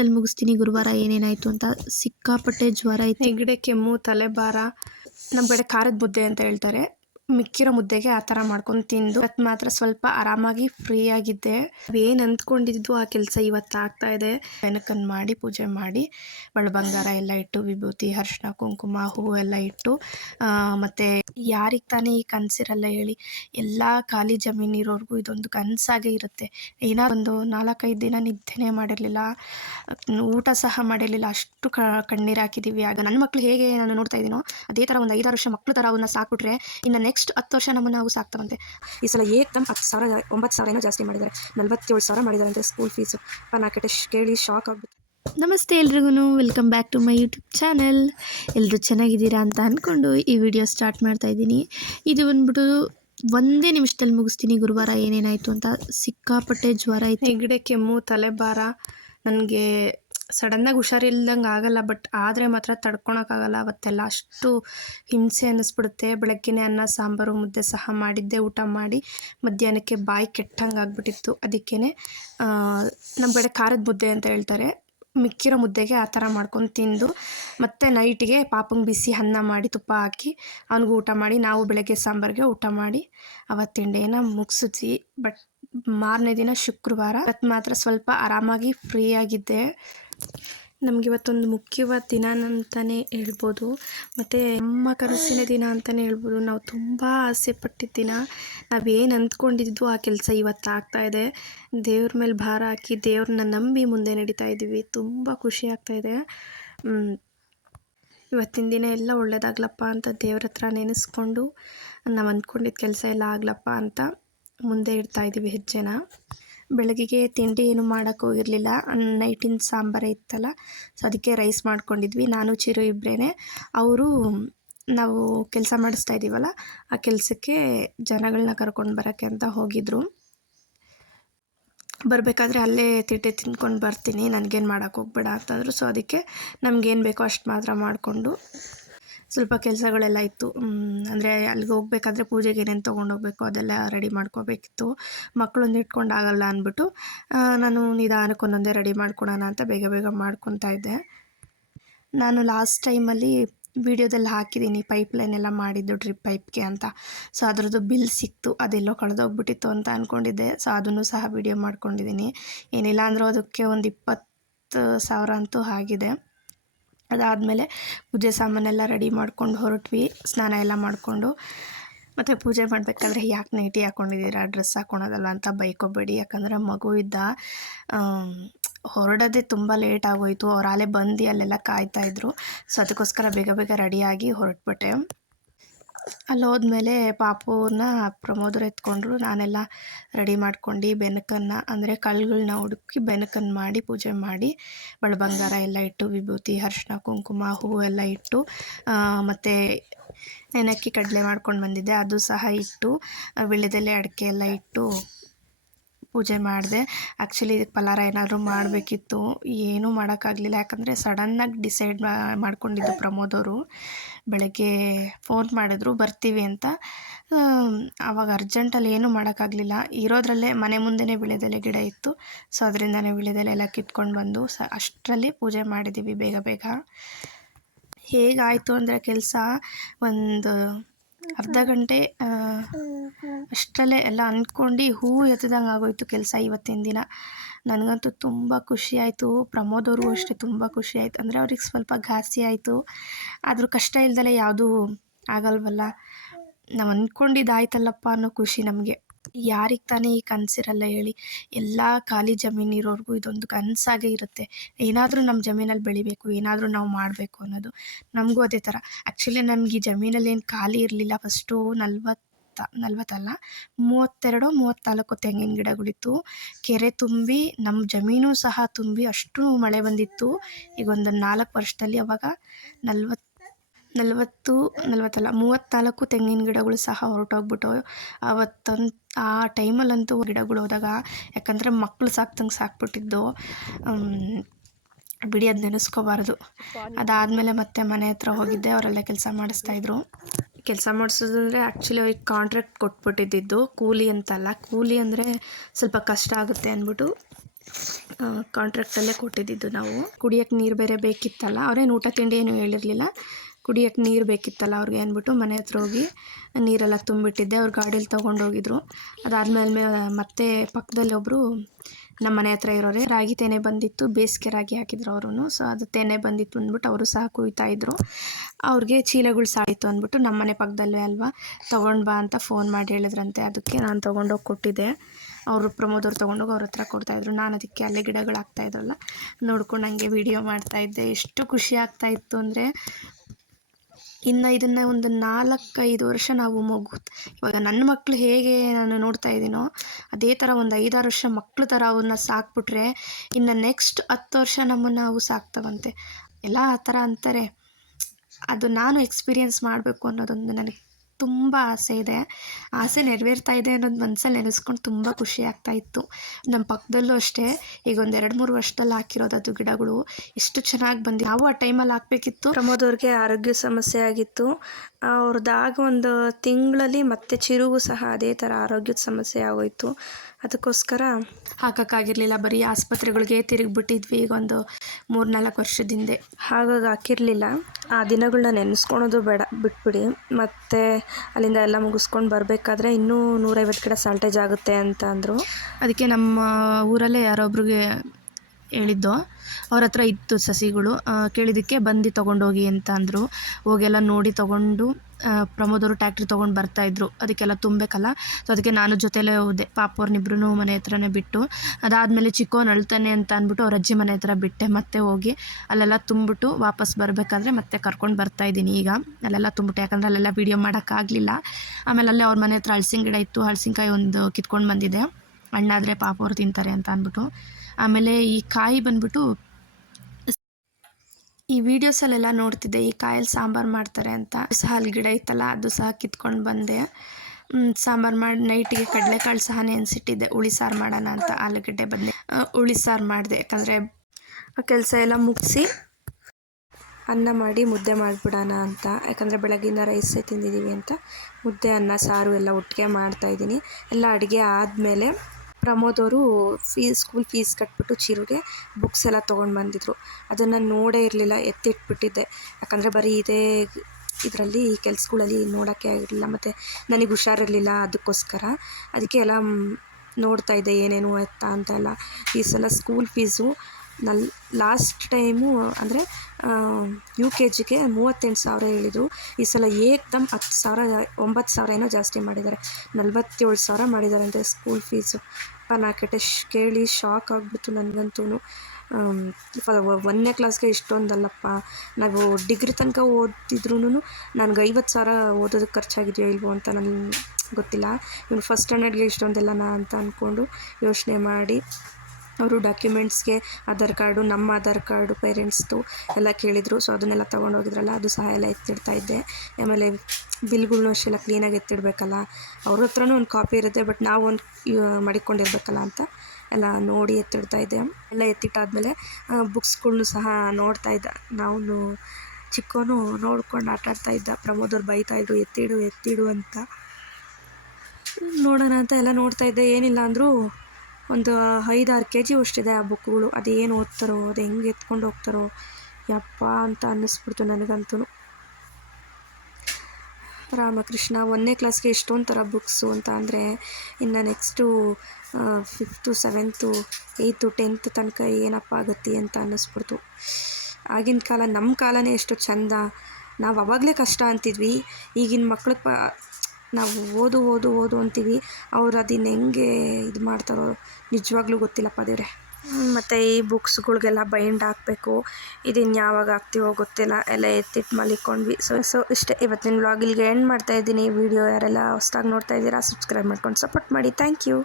ನಿಮಿಷದಲ್ಲಿ ಮುಗಿಸ್ತೀನಿ. ಗುರುವಾರ ಏನೇನಾಯಿತು ಅಂತ ಸಿಕ್ಕಾಪಟ್ಟೆ ಜ್ವರ ಇತ್ತು, ನೆಗಡಿ, ಕೆಮ್ಮು, ತಲೆಭಾರ. ನಮ್ಮ ಕಡೆ ಖಾರದ ಮುದ್ದೆ ಅಂತ ಹೇಳ್ತಾರೆ. ಮಿಕ್ಕಿರೋ ಮುದ್ದೆಗೆ ಆ ಥರ ಮಾಡ್ಕೊಂಡು ತಿಂದು ಇವತ್ತು ಮಾತ್ರ ಸ್ವಲ್ಪ ಆರಾಮಾಗಿ ಫ್ರೀ ಆಗಿದ್ದೆ. ಏನು ಅಂದ್ಕೊಂಡಿದ್ದು ಆ ಕೆಲಸ ಇವತ್ತು ಆಗ್ತಾ ಇದೆ. ಬೆನಕನ್ನು ಮಾಡಿ ಪೂಜೆ ಮಾಡಿ ಬಂಗಾರ ಎಲ್ಲ ಇಟ್ಟು ವಿಭೂತಿ, ಅರಿಶಿನ, ಕುಂಕುಮ, ಹೂವು ಎಲ್ಲ ಇಟ್ಟು ಮತ್ತು ಯಾರಿಗೆ ತಾನೇ ಈ ಕನಸಿರಲ್ಲ ಹೇಳಿ. ಎಲ್ಲ ಖಾಲಿ ಜಮೀನಿರೋರ್ಗೂ ಇದೊಂದು ಕನಸಾಗೇ ಇರುತ್ತೆ. ಏನಾದ್ರು ಒಂದು 4-5 ದಿನ ನಿದ್ದೆನೇ ಮಾಡಿರಲಿಲ್ಲ, ಊಟ ಸಹ ಮಾಡಿರಲಿಲ್ಲ, ಅಷ್ಟು ಕಣ್ಣೀರು ಹಾಕಿದ್ದೀವಿ. ಆಗ ನನ್ನ ಮಕ್ಕಳು ಹೇಗೆ ನಾನು ನೋಡ್ತಾ ಇದ್ದೀನೋ ಅದೇ ಥರ ಒಂದು 5-6 ವರ್ಷ ಮಕ್ಕಳು ಥರ ಅವನ್ನ ಸಾಕ್ಬಿಟ್ರೆ ಇನ್ನು ನೆಕ್ಸ್ಟ್ 10 ವರ್ಷ ನಮ್ಮನ್ನು ನಾವು ಸಾಕ್ತಾವಂತೆ. ಈ ಸಲ ಏಕ್ದಮ್ 10,000 9,000 ಏನೋ ಜಾಸ್ತಿ ಮಾಡಿದ್ದಾರೆ, 47,000 ಮಾಡಿದಾರಂತೆ ಸ್ಕೂಲ್ ಫೀಸು. ನಾಕೆಟೆ ಕೇಳಿ ಶಾಕ್ ಆಗ್ಬಿಟ್ಟು. ನಮಸ್ತೆ ಎಲ್ರಿಗೂ, welcome back to my YouTube channel. ಎಲ್ಲರೂ ಚೆನ್ನಾಗಿದ್ದೀರಾ ಅಂತ ಅಂದ್ಕೊಂಡು ಈ ವಿಡಿಯೋ ಸ್ಟಾರ್ಟ್ ಮಾಡ್ತಾಯಿದ್ದೀನಿ. ಇದು ಬಂದ್ಬಿಟ್ಟು 1 ನಿಮಿಷದಲ್ಲಿ ಮುಗಿಸ್ತೀನಿ. ಗುರುವಾರ ಏನೇನಾಯಿತು ಅಂತ ಸಿಕ್ಕಾಪಟ್ಟೆ ಜ್ವರ ಇತ್ತು, ನೆಗಡಿ, ಕೆಮ್ಮು, ತಲೆಭಾರ. ನನಗೆ ಸಡನ್ನಾಗಿ ಹುಷಾರಿಲ್ದಂಗೆ ಆಗಲ್ಲ, ಬಟ್ ಆದರೆ ಮಾತ್ರ ತಡ್ಕೊಳಕ್ಕಾಗಲ್ಲ. ಅವತ್ತೆಲ್ಲ ಅಷ್ಟು ಹಿಂಸೆ ಅನ್ನಿಸ್ಬಿಡುತ್ತೆ. ಬೆಳಗ್ಗೆನೇ ಅನ್ನ ಸಾಂಬಾರು ಮುದ್ದೆ ಸಹ ಮಾಡಿದ್ದೆ, ಊಟ ಮಾಡಿ ಮಧ್ಯಾಹ್ನಕ್ಕೆ ಬಾಯಿ ಕೆಟ್ಟಂಗೆ ಆಗ್ಬಿಟ್ಟಿತ್ತು. ಅದಕ್ಕೇ ನಮ್ಮ ಕಡೆ ಖಾರದ ಮುದ್ದೆ ಅಂತ ಹೇಳ್ತಾರೆ. ಮಿಕ್ಕಿರೋ ಮುದ್ದೆಗೆ ಆ ಥರ ಮಾಡ್ಕೊಂಡು ತಿಂದು ಮತ್ತು ನೈಟಿಗೆ ಪಾಪಂಗೆ ಬಿಸಿ ಅನ್ನ ಮಾಡಿ ತುಪ್ಪ ಹಾಕಿ ಅವ್ನಿಗೂ ಊಟ ಮಾಡಿ ನಾವು ಬೆಳಗ್ಗೆ ಸಾಂಬಾರಿಗೆ ಊಟ ಮಾಡಿ ಅವತ್ತಿನ ಡೇನ ಮುಗಿಸಿದ್ವಿ. ಬಟ್ ಮಾರನೇ ದಿನ ಶುಕ್ರವಾರ ಇವತ್ತು ಮಾತ್ರ ಸ್ವಲ್ಪ ಆರಾಮಾಗಿ ಫ್ರೀ ಆಗಿದ್ದೆ. ನಮಗಿವತ್ತೊಂದು ಮುಖ್ಯವಾದ ದಿನ ಅಂತಲೇ ಹೇಳ್ಬೋದು, ಮತ್ತು ನಮ್ಮ ಕನಸಿನ ದಿನ ಅಂತಲೇ ಹೇಳ್ಬೋದು. ನಾವು ತುಂಬ ಆಸೆ ಪಟ್ಟಿದ್ದ ದಿನ, ನಾವೇನು ಅಂದ್ಕೊಂಡಿದ್ದು ಆ ಕೆಲಸ ಇವತ್ತು ಆಗ್ತಾಯಿದೆ. ದೇವ್ರ ಮೇಲೆ ಭಾರ ಹಾಕಿ ದೇವ್ರನ್ನ ನಂಬಿ ಮುಂದೆ ನಡೀತಾ ಇದ್ದೀವಿ. ತುಂಬ ಖುಷಿ ಆಗ್ತಾಯಿದೆ. ಇವತ್ತಿನ ದಿನ ಎಲ್ಲ ಒಳ್ಳೇದಾಗ್ಲಪ್ಪ ಅಂತ ದೇವ್ರ ಹತ್ರ ನೆನೆಸ್ಕೊಂಡು ನಾವು ಅಂದ್ಕೊಂಡಿದ್ದ ಕೆಲಸ ಎಲ್ಲ ಆಗ್ಲಪ್ಪ ಅಂತ ಮುಂದೆ ಇಡ್ತಾಯಿದ್ದೀವಿ ಹೆಜ್ಜೆನ. ಬೆಳಗ್ಗೆಗೆ ತಿಂಡಿ ಏನು ಮಾಡೋಕ್ಕೆ ಹೋಗಿರಲಿಲ್ಲ, ನೈಟಿನ ಸಾಂಬಾರೇ ಇತ್ತಲ್ಲ, ಸೊ ಅದಕ್ಕೆ ರೈಸ್ ಮಾಡ್ಕೊಂಡಿದ್ವಿ. ನಾನು ಚಿರು ಇಬ್ಬರೇ. ಅವರು ನಾವು ಕೆಲಸ ಮಾಡಿಸ್ತಾ ಇದ್ದೀವಲ್ಲ ಆ ಕೆಲಸಕ್ಕೆ ಜನಗಳನ್ನ ಕರ್ಕೊಂಡು ಬರೋಕ್ಕೆ ಅಂತ ಹೋಗಿದ್ರು. ಬರಬೇಕಾದ್ರೆ ಅಲ್ಲೇ ತಿಂಡಿ ತಿಂದ್ಕೊಂಡು ಬರ್ತೀನಿ, ನನಗೇನು ಮಾಡೋಕ್ಕೆ ಹೋಗ್ಬೇಡ ಅಂತಂದರು. ಸೊ ಅದಕ್ಕೆ ನಮಗೇನು ಬೇಕೋ ಅಷ್ಟು ಮಾತ್ರ ಮಾಡಿಕೊಂಡು ಸ್ವಲ್ಪ ಕೆಲಸಗಳೆಲ್ಲ ಇತ್ತು. ಅಂದರೆ ಅಲ್ಲಿಗೆ ಹೋಗ್ಬೇಕಾದ್ರೆ ಪೂಜೆಗೆ ಏನೇನು ತೊಗೊಂಡೋಗ್ಬೇಕು ಅದೆಲ್ಲ ರೆಡಿ ಮಾಡ್ಕೋಬೇಕಿತ್ತು. ಮಕ್ಕಳನ್ನ ಇಟ್ಕೊಂಡು ಆಗಲ್ಲ ಅಂದ್ಬಿಟ್ಟು ನಾನು ನಿಧಾನಕ್ಕೆ ಒಂದೊಂದೇ ರೆಡಿ ಮಾಡ್ಕೊಳೋಣ ಅಂತ ಬೇಗ ಬೇಗ ಮಾಡ್ಕೊತಾ ಇದ್ದೆ. ನಾನು ಲಾಸ್ಟ್ ಟೈಮಲ್ಲಿ ವಿಡಿಯೋದಲ್ಲಿ ಹಾಕಿದ್ದೀನಿ ಪೈಪ್ಲೈನ್ ಎಲ್ಲ ಮಾಡಿದ್ದು ಡ್ರಿಪ್ ಪೈಪ್ಗೆ ಅಂತ. ಸೊ ಅದರದ್ದು ಬಿಲ್ ಸಿಕ್ತು, ಅದೆಲ್ಲೋ ಕಳೆದೋಗ್ಬಿಟ್ಟಿತ್ತು ಅಂತ ಅಂದ್ಕೊಂಡಿದ್ದೆ. ಸೊ ಅದನ್ನು ಸಹ ವಿಡಿಯೋ ಮಾಡ್ಕೊಂಡಿದ್ದೀನಿ. ಏನಿಲ್ಲ ಅಂದರೂ ಅದಕ್ಕೆ ಒಂದು 20,000 ಅಂತೂ ಆಗಿದೆ. ಅದಾದಮೇಲೆ ಪೂಜೆ ಸಾಮಾನೆಲ್ಲ ರೆಡಿ ಮಾಡ್ಕೊಂಡು ಹೊರಟ್ವಿ. ಸ್ನಾನ ಎಲ್ಲ ಮಾಡಿಕೊಂಡು ಮತ್ತು ಪೂಜೆ ಮಾಡಬೇಕಾದ್ರೆ ಯಾಕೆ ನೈಟಿ ಹಾಕ್ಕೊಂಡಿದ್ದೀರಾ, ಡ್ರೆಸ್ ಹಾಕ್ಕೊಳೋದಲ್ಲ ಅಂತ ಬೈಕೋಬೇಡಿ. ಯಾಕಂದರೆ ಮಗು ಇದ್ದ ಹೊರಡೋದೇ ತುಂಬ ಲೇಟ್ ಆಗೋಯಿತು. ಅವ್ರು ಅಲ್ಲೇ ಬಂದು ಅಲ್ಲೆಲ್ಲ ಕಾಯ್ತಾಯಿದ್ರು. ಸೊ ಅದಕ್ಕೋಸ್ಕರ ಬೇಗ ಬೇಗ ರೆಡಿಯಾಗಿ ಹೊರಟ್ಬಿಟ್ಟೆ. ಅಲ್ಲಿ ಹೋದ್ಮೇಲೆ ಪಾಪುನ ಪ್ರಮೋದರು ಎತ್ಕೊಂಡ್ರು. ನಾನೆಲ್ಲ ರೆಡಿ ಮಾಡ್ಕೊಂಡು ಬೆನಕನ್ನು ಅಂದರೆ ಕಲ್ಲುಗಳನ್ನ ಹುಡುಕಿ ಬೆನಕನ್ನು ಮಾಡಿ ಪೂಜೆ ಮಾಡಿ ಬಂಗಾರ ಎಲ್ಲ ಇಟ್ಟು ವಿಭೂತಿ, ಅರಿಶಿನ, ಕುಂಕುಮ, ಹೂವು ಎಲ್ಲ ಇಟ್ಟು ಮತ್ತು ನೆನಕ್ಕಿ ಕಡಲೆ ಮಾಡ್ಕೊಂಡು ಬಂದಿದ್ದೆ, ಅದು ಸಹ ಇಟ್ಟು ವೀಳ್ಯದೆಲೆ ಅಡಿಕೆ ಎಲ್ಲ ಇಟ್ಟು ಪೂಜೆ ಮಾಡಿದೆ. ಆ್ಯಕ್ಚುಲಿ ಇದಕ್ಕೆ ಫಲಾರ ಏನಾದರೂ ಮಾಡಬೇಕಿತ್ತು, ಏನೂ ಮಾಡೋಕ್ಕಾಗಲಿಲ್ಲ. ಯಾಕಂದರೆ ಸಡನ್ನಾಗಿ ಡಿಸೈಡ್ ಮಾಡ್ಕೊಂಡಿದ್ದು ಪ್ರಮೋದವರು. ಬೆಳಗ್ಗೆ ಫೋನ್ ಮಾಡಿದ್ರು ಬರ್ತೀವಿ ಅಂತ. ಆವಾಗ ಅರ್ಜೆಂಟಲ್ಲಿ ಏನೂ ಮಾಡೋಕ್ಕಾಗಲಿಲ್ಲ. ಇರೋದ್ರಲ್ಲೇ ಮನೆ ಮುಂದೆನೇ ವೀಳ್ಯದೆಲೆ ಗಿಡ ಇತ್ತು. ಸೊ ಅದರಿಂದನೇ ವೀಳ್ಯದೆಲೆ ಎಲ್ಲ ಕಿತ್ಕೊಂಡು ಬಂದು ಅಷ್ಟರಲ್ಲಿ ಪೂಜೆ ಮಾಡಿದ್ದೀವಿ ಬೇಗ ಬೇಗ. ಹೇಗಾಯಿತು ಅಂದರೆ ಕೆಲಸ ಒಂದು ಅರ್ಧ ಗಂಟೆ ಅಷ್ಟರಲ್ಲೇ ಎಲ್ಲ ಅಂದ್ಕೊಂಡು ಹೂವು ಎತ್ತಿದಂಗೆ ಆಗೋಯ್ತು ಕೆಲಸ ಇವತ್ತಿನ ದಿನ. ನನಗಂತೂ ತುಂಬ ಖುಷಿ ಆಯಿತು, ಪ್ರಮೋದವ್ರಿಗೂ ಅಷ್ಟೇ ತುಂಬ ಖುಷಿ ಆಯಿತು. ಅಂದರೆ ಅವ್ರಿಗೆ ಸ್ವಲ್ಪ ಘಾಸಿ ಆಯಿತು, ಆದರೂ ಕಷ್ಟ ಇಲ್ದಲೇ ಯಾವುದೂ ಆಗಲ್ವಲ್ಲ. ನಾವು ಅಂದ್ಕೊಂಡಿದ್ದಾಯ್ತಲ್ಲಪ್ಪ ಅನ್ನೋ ಖುಷಿ ನಮಗೆ. ಯಾರಿಗೆ ತಾನೇ ಈ ಕನಸಿರಲ್ಲ ಹೇಳಿ. ಎಲ್ಲ ಖಾಲಿ ಜಮೀನಿರೋರ್ಗೂ ಇದೊಂದು ಕನಸಾಗೇ ಇರುತ್ತೆ. ಏನಾದರೂ ನಮ್ಮ ಜಮೀನಲ್ಲಿ ಬೆಳಿಬೇಕು, ಏನಾದರೂ ನಾವು ಮಾಡಬೇಕು ಅನ್ನೋದು. ನಮಗೂ ಅದೇ ಥರ. ಆ್ಯಕ್ಚುಲಿ ನನಗೆ ಈ ಜಮೀನಲ್ಲಿ ಏನು ಖಾಲಿ ಇರಲಿಲ್ಲ. ಫಸ್ಟು 40 32 34 ತೆಂಗಿನ ಗಿಡಗಳಿತ್ತು. ಕೆರೆ ತುಂಬಿ ನಮ್ಮ ಜಮೀನು ಸಹ ತುಂಬಿ ಅಷ್ಟು ಮಳೆ ಬಂದಿತ್ತು. ಈಗ ಒಂದು 4 ವರ್ಷದಲ್ಲಿ ಅವಾಗ 34 ತೆಂಗಿನ ಗಿಡಗಳು ಸಹ ಹೊರಟೋಗ್ಬಿಟ್ಟು ಆ ಟೈಮಲ್ಲಂತೂ ಗಿಡಗಳು ಹೋದಾಗ, ಯಾಕಂದರೆ ಮಕ್ಕಳು ಸಾಕ್ದಂಗೆ ಸಾಕ್ಬಿಟ್ಟಿದ್ದು, ಬಿಡಿ ಅದು ನೆನೆಸ್ಕೋಬಾರ್ದು. ಅದಾದಮೇಲೆ ಮತ್ತೆ ಮನೆ ಹತ್ರ ಹೋಗಿದ್ದೆ, ಅವರೆಲ್ಲ ಕೆಲಸ ಮಾಡಿಸ್ತಾಯಿದ್ರು. ಕೆಲಸ ಮಾಡಿಸೋದಂದರೆ ಆ್ಯಕ್ಚುಲಿ ಅವ್ರಿಗೆ ಕಾಂಟ್ರಾಕ್ಟ್ ಕೊಟ್ಬಿಟ್ಟಿದ್ದು, ಕೂಲಿ ಅಂತಲ್ಲ. ಕೂಲಿ ಅಂದರೆ ಸ್ವಲ್ಪ ಕಷ್ಟ ಆಗುತ್ತೆ ಅಂದ್ಬಿಟ್ಟು ಕಾಂಟ್ರಾಕ್ಟಲ್ಲೇ ಕೊಟ್ಟಿದ್ದು ನಾವು. ಕುಡಿಯೋಕ್ಕೆ ನೀರು ಬೇರೆ ಬೇಕಿತ್ತಲ್ಲ, ಅವ್ರೇನು ಊಟ ತಿಂಡಿ ಏನು ಹೇಳಿರಲಿಲ್ಲ, ಕುಡಿಯೋಕ್ಕೆ ನೀರು ಬೇಕಿತ್ತಲ್ಲ ಅವ್ರಿಗೆ ಅಂದ್ಬಿಟ್ಟು ಮನೆ ಹತ್ರ ಹೋಗಿ ನೀರೆಲ್ಲ ತುಂಬಿಟ್ಟಿದ್ದೆ. ಅವ್ರು ಗಾಡೀಲಿ ತೊಗೊಂಡೋಗಿದ್ರು. ಅದಾದಮೇಲೆ ಮತ್ತೆ ಪಕ್ಕದಲ್ಲಿ ಒಬ್ಬರು ನಮ್ಮ ಮನೆ ಹತ್ರ ಇರೋರೆ ರಾಗಿ ತೆನೆ ಬಂದಿತ್ತು, ಬೇಸಿಗೆ ರಾಗಿ ಹಾಕಿದ್ರು ಅವರು. ಸೊ ಅದು ತೆನೆ ಬಂದಿತ್ತು ಅಂದ್ಬಿಟ್ಟು ಅವರು ಸಹ ಕುಯ್ತಾಯಿದ್ರು. ಅವ್ರಿಗೆ ಚೀಲಗಳು ಸಾಯಿತು ಅಂದ್ಬಿಟ್ಟು ನಮ್ಮ ಮನೆ ಪಕ್ಕದಲ್ಲೇ ಅಲ್ವಾ, ತೊಗೊಂಡು ಬಾ ಅಂತ ಫೋನ್ ಮಾಡಿ ಹೇಳಿದ್ರಂತೆ. ಅದಕ್ಕೆ ನಾನು ತೊಗೊಂಡೋಗಿ ಕೊಟ್ಟಿದ್ದೆ. ಅವರು ಪ್ರಮೋದ್ ಅವ್ರು ತೊಗೊಂಡೋಗಿ ಅವ್ರ ಹತ್ರ ಕೊಡ್ತಾಯಿದ್ರು. ನಾನು ಅದಕ್ಕೆ ಅಲ್ಲೇ ಗಿಡಗಳು ಹಾಕ್ತಾಯಿದ್ರಲ್ಲ ನೋಡ್ಕೊಂಡು ಹಂಗೆ ವೀಡಿಯೋ ಮಾಡ್ತಾಯಿದ್ದೆ. ಎಷ್ಟು ಖುಷಿ ಆಗ್ತಾಯಿತ್ತು ಅಂದರೆ, ಇನ್ನು ಇದನ್ನು ಒಂದು 4-5 ವರ್ಷ ನಾವು ಇವಾಗ ನನ್ನ ಮಕ್ಕಳು ಹೇಗೆ ನಾನು ನೋಡ್ತಾ ಇದ್ದೀನೋ ಅದೇ ಥರ ಒಂದು 5-6 ವರ್ಷ ಮಕ್ಕಳು ಥರ ಅವನ್ನ ಸಾಕ್ಬಿಟ್ರೆ ಇನ್ನು ನೆಕ್ಸ್ಟ್ 10 ವರ್ಷ ನಮ್ಮನ್ನು ಅವು ಸಾಕ್ತವಂತೆ. ಎಲ್ಲ ಆ ಥರ ಅಂತಾರೆ. ಅದು ನಾನು ಎಕ್ಸ್ಪೀರಿಯೆನ್ಸ್ ಮಾಡಬೇಕು ಅನ್ನೋದೊಂದು ನನಗೆ ತುಂಬ ಆಸೆ ಇದೆ. ಆಸೆ ನೆರವೇರ್ತಾ ಇದೆ ಅನ್ನೋದು ಮನಸ್ಸಲ್ಲಿ ನೆನೆಸ್ಕೊಂಡು ತುಂಬ ಖುಷಿ ಆಗ್ತಾಯಿತ್ತು. ನಮ್ಮ ಪಕ್ಕದಲ್ಲೂ ಅಷ್ಟೇ, ಈಗ ಒಂದು 2-3 ವರ್ಷದಲ್ಲಿ ಹಾಕಿರೋದು ಅದು ಗಿಡಗಳು ಎಷ್ಟು ಚೆನ್ನಾಗಿ ಬಂದಿದೆ. ನಾವು ಆ ಟೈಮಲ್ಲಿ ಹಾಕಬೇಕಿತ್ತು. ಪ್ರಮೋದ್ ಅವ್ರಿಗೆ ಆರೋಗ್ಯ ಸಮಸ್ಯೆ ಆಗಿತ್ತು. ಅವ್ರದ್ದಾಗ ಒಂದು ತಿಂಗಳಲ್ಲಿ ಮತ್ತೆ ಚಿರುಗೂ ಸಹ ಅದೇ ಥರ ಆರೋಗ್ಯದ ಸಮಸ್ಯೆ ಆಗೋಯಿತು. ಅದಕ್ಕೋಸ್ಕರ ಹಾಕೋಕ್ಕಾಗಿರಲಿಲ್ಲ. ಬರೀ ಆಸ್ಪತ್ರೆಗಳಿಗೆ ತಿರುಗಿಬಿಟ್ಟಿದ್ವಿ ಈಗ ಒಂದು 3-4 ವರ್ಷದ ಹಿಂದೆ. ಹಾಗಾಗಿ ಹಾಕಿರಲಿಲ್ಲ. ಆ ದಿನಗಳನ್ನ ನೆನೆಸ್ಕೊಳೋದು ಬೇಡ, ಬಿಟ್ಬಿಡಿ. ಮತ್ತು ಅಲ್ಲಿಂದ ಎಲ್ಲ ಮುಗಿಸ್ಕೊಂಡು ಬರಬೇಕಾದ್ರೆ ಇನ್ನೂ 150 ಗಿಡ ಸಾಲ್ಟೇಜ್ ಆಗುತ್ತೆ ಅಂತ ಅಂದರು. ಅದಕ್ಕೆ ನಮ್ಮ ಊರಲ್ಲೇ ಯಾರೊಬ್ರಿಗೆ ಹೇಳಿದ್ದು, ಅವ್ರ ಹತ್ರ ಇತ್ತು ಸಸಿಗಳು. ಕೇಳಿದ್ದಕ್ಕೆ ಬಂದು ತೊಗೊಂಡೋಗಿ ಅಂತ ಅಂದರು. ಹೋಗೆಲ್ಲ ನೋಡಿ ತೊಗೊಂಡು ಪ್ರಮೋದ್ ಅವರು ಟ್ಯಾಕ್ಟ್ರಿ ತೊಗೊಂಡು ಬರ್ತಾಯಿದ್ರು. ಅದಕ್ಕೆಲ್ಲ ತುಂಬಬೇಕಲ್ಲ, ಸೊ ಅದಕ್ಕೆ ನಾನು ಜೊತೆಲೇ ಹೋದೆ. ಪಾಪವ್ರನ್ನಿಬ್ರು ಮನೆ ಹತ್ರನೇ ಬಿಟ್ಟು, ಅದಾದಮೇಲೆ ಚಿಕ್ಕವನು ಅಳ್ತಾನೆ ಅಂತ ಅಂದ್ಬಿಟ್ಟು ಅವ್ರ ಅಜ್ಜಿ ಮನೆ ಹತ್ರ ಬಿಟ್ಟೆ. ಮತ್ತೆ ಹೋಗಿ ಅಲ್ಲೆಲ್ಲ ತುಂಬಿಟ್ಟು ವಾಪಸ್ ಬರಬೇಕಾದ್ರೆ ಮತ್ತೆ ಕರ್ಕೊಂಡು ಬರ್ತಾಯಿದ್ದೀನಿ. ಈಗ ಅಲ್ಲೆಲ್ಲ ತುಂಬಿಟ್ಟು, ಯಾಕಂದರೆ ಅಲ್ಲೆಲ್ಲ ವೀಡಿಯೋ ಮಾಡೋಕ್ಕಾಗಲಿಲ್ಲ. ಆಮೇಲೆ ಅಲ್ಲೇ ಅವ್ರ ಮನೆ ಹತ್ರ ಹಲಸಿನ ಗಿಡ ಇತ್ತು, ಹಲಸಿನಕಾಯಿ ಒಂದು ಕಿತ್ಕೊಂಡು ಬಂದಿದ್ದೆ. ಹಣ್ಣಾದರೆ ಪಾಪವ್ರು ತಿಂತಾರೆ ಅಂತ ಅಂದ್ಬಿಟ್ಟು. ಆಮೇಲೆ ಈ ಕಾಯಿ ಬಂದ್ಬಿಟ್ಟು ಈ ವೀಡಿಯೋಸಲ್ಲೆಲ್ಲ ನೋಡ್ತಿದ್ದೆ, ಈ ಕಾಯಲ್ಲಿ ಸಾಂಬಾರು ಮಾಡ್ತಾರೆ ಅಂತ. ಸಹ ಅಲ್ಲಿ ಗಿಡ ಇತ್ತಲ್ಲ, ಅದು ಸಹ ಕಿತ್ಕೊಂಡು ಬಂದೆ. ಸಾಂಬಾರು ಮಾಡಿ ನೈಟಿಗೆ ಕಡಲೆಕಾಳು ಸಹ ನೆನೆಸಿಟ್ಟಿದ್ದೆ, ಹುಳಿ ಸಾರು ಮಾಡೋಣ ಅಂತ. ಆಲೂಗಡ್ಡೆ ಬದನೆ ಹುಳಿ ಸಾರು ಮಾಡಿದೆ. ಯಾಕಂದರೆ ಕೆಲಸ ಎಲ್ಲ ಮುಗಿಸಿ ಅನ್ನ ಮಾಡಿ ಮುದ್ದೆ ಮಾಡಿಬಿಡೋಣ ಅಂತ. ಯಾಕಂದರೆ ಬೆಳಗ್ಗಿಂದ ರೈಸೇ ತಿಂದಿದ್ದೀವಿ ಅಂತ ಮುದ್ದೆ, ಅನ್ನ, ಸಾರು ಎಲ್ಲ ಒಟ್ಟಿಗೆ ಮಾಡ್ತಾಯಿದ್ದೀನಿ. ಎಲ್ಲ ಅಡುಗೆ ಆದಮೇಲೆ ಪ್ರಮೋದ್ ಅವರು ಸ್ಕೂಲ್ ಫೀಸ್ ಕಟ್ಬಿಟ್ಟು ಚಿರುಗೆ ಬುಕ್ಸ್ ಎಲ್ಲ ತೊಗೊಂಡು ಬಂದಿದ್ರು. ಅದನ್ನು ನೋಡೇ ಇರಲಿಲ್ಲ, ಎತ್ತಿಟ್ಬಿಟ್ಟಿದ್ದೆ. ಯಾಕಂದರೆ ಬರೀ ಇದೇ ಇದರಲ್ಲಿ ಕೆಲಸಗಳಲ್ಲಿ ನೋಡೋಕ್ಕೆ ಆಗಿರಲಿಲ್ಲ, ಮತ್ತು ನನಗೆ ಹುಷಾರಿರಲಿಲ್ಲ. ಅದಕ್ಕೋಸ್ಕರ ಅದಕ್ಕೆ ಎಲ್ಲ ನೋಡ್ತಾಯಿದ್ದೆ ಏನೇನು ಎತ್ತಾ ಅಂತೆಲ್ಲ. ಈ ಸಲ ಸ್ಕೂಲ್ ಫೀಸು ಲಾಸ್ಟ್ ಟೈಮು ಅಂದರೆ UKGಗೆ 38,000 ಹೇಳಿದರು. ಈ ಸಲ ಏಕ್ದಮ್ 10,000 9,000 ಏನೋ ಜಾಸ್ತಿ ಮಾಡಿದ್ದಾರೆ. 47,000 ಮಾಡಿದ್ದಾರಂತೆ ಸ್ಕೂಲ್ ಫೀಸು. ನಾ ಕೇಳಿ ಶಾಕ್ ಆಗಿಬಿಡ್ತು ನನಗಂತೂ. 1ನೇ ಕ್ಲಾಸ್ಗೆ ಇಷ್ಟೊಂದಲ್ಲಪ್ಪ. ನಾವು ಡಿಗ್ರಿ ತನಕ ಓದಿದ್ರೂ ನನಗೆ 50,000 ಓದೋದಕ್ಕೆ ಖರ್ಚಾಗಿದೆಯೋ ಇಲ್ವೋ ಅಂತ ನನಗೆ ಗೊತ್ತಿಲ್ಲ. ಇವನು ಫಸ್ಟ್ ಸ್ಟ್ಯಾಂಡರ್ಡ್ಗೆ ಇಷ್ಟೊಂದೆಲ್ಲನಾ ಅಂತ ಅಂದ್ಕೊಂಡು ಯೋಚನೆ ಮಾಡಿ ಅವರು ಡಾಕ್ಯುಮೆಂಟ್ಸ್ಗೆ ಆಧಾರ್ ಕಾರ್ಡು, ನಮ್ಮ ಆಧಾರ್ ಕಾರ್ಡು, ಪೇರೆಂಟ್ಸ್ದು ಎಲ್ಲ ಕೇಳಿದರು. ಸೊ ಅದನ್ನೆಲ್ಲ ತೊಗೊಂಡೋಗಿದ್ರಲ್ಲ, ಅದು ಸಹ ಎಲ್ಲ ಎತ್ತಿಡ್ತಾಯಿದ್ದೆ. ಆಮೇಲೆ ಬಿಲ್ಗಳ್ನೂ ಅಷ್ಟೆಲ್ಲ ಕ್ಲೀನಾಗಿ ಎತ್ತಿಡಬೇಕಲ್ಲ. ಅವ್ರ ಹತ್ರನೂ ಒಂದು ಕಾಪಿ ಇರುತ್ತೆ, ಬಟ್ ನಾವು ಒಂದು ಮಡಿಕೊಂಡಿರ್ಬೇಕಲ್ಲ ಅಂತ ಎಲ್ಲ ನೋಡಿ ಎತ್ತಿಡ್ತಾಯಿದ್ದೆ. ಎಲ್ಲ ಎತ್ತಿಟ್ಟಾದಮೇಲೆ ಬುಕ್ಸ್ಗಳ್ನು ಸಹ ನೋಡ್ತಾಯಿದ್ದ. ನಾವು ಚಿಕ್ಕವನು ನೋಡ್ಕೊಂಡು ಆಟಾಡ್ತಾಯಿದ್ದ. ಪ್ರಮೋದ್ ಅವ್ರು ಬೈತಾಯಿದ್ರು, ಎತ್ತಿಡು ಅಂತ. ನೋಡೋಣ ಅಂತ ಎಲ್ಲ ನೋಡ್ತಾಯಿದ್ದೆ. ಏನಿಲ್ಲ ಅಂದರೂ ಒಂದು 5-6 kg ಅಷ್ಟಿದೆ ಆ ಬುಕ್ಗಳು. ಅದೇನು ಓದ್ತಾರೋ, ಅದು ಹೆಂಗೆ ಎತ್ಕೊಂಡು ಹೋಗ್ತಾರೋ ಯಪ್ಪ ಅಂತ ಅನ್ನಿಸ್ಬಿಡ್ತು ನನಗಂತೂ. ರಾಮಕೃಷ್ಣ 1ನೇ ಕ್ಲಾಸ್ಗೆ ಎಷ್ಟೊಂದು ಥರ ಬುಕ್ಸು ಅಂತ ಅಂದರೆ, ಇನ್ನು next 5th 7th 8th 10th ತನಕ ಏನಪ್ಪ ಆಗುತ್ತೆ ಅಂತ ಅನ್ನಿಸ್ಬಿಡ್ತು. ಆಗಿನ ಕಾಲ, ನಮ್ಮ ಕಾಲನೇ ಎಷ್ಟು ಚೆಂದ. ನಾವು ಆವಾಗಲೇ ಕಷ್ಟ ಅಂತಿದ್ವಿ. ಈಗಿನ ಮಕ್ಳಿಗೆ ನಾವು ಓದು ಅಂತೀವಿ. ಅವ್ರು ಅದನ್ನು ಹೆಂಗೆ ಇದು ಮಾಡ್ತಾರೋ ನಿಜವಾಗ್ಲೂ ಗೊತ್ತಿಲ್ಲಪ್ಪ ದೇವ್ರೆ. ಮತ್ತು ಈ ಬುಕ್ಸ್ಗಳಿಗೆಲ್ಲ ಬೈಂಡ್ ಹಾಕಬೇಕು. ಇದನ್ನು ಯಾವಾಗ ಹಾಕ್ತೀವೋ ಗೊತ್ತಿಲ್ಲ. ಎಲ್ಲ ಎತ್ತಿಟ್ಟು ಮಲಿಕೊಂಡ್ವಿ. ಸೊ ಇಷ್ಟೇ ಇವತ್ತಿನ ವ್ಲಾಗ್. ಇಲ್ಲಿಗೆ ಎಂಡ್ ಮಾಡ್ತಾಯಿದ್ದೀನಿ. ವಿಡಿಯೋ ಯಾರೆಲ್ಲ ಹೊಸ್ದಾಗಿ ನೋಡ್ತಾ ಇದ್ದೀರಾ ಸಬ್ಸ್ಕ್ರೈಬ್ ಮಾಡ್ಕೊಂಡು ಸಪೋರ್ಟ್ ಮಾಡಿ. Thank you.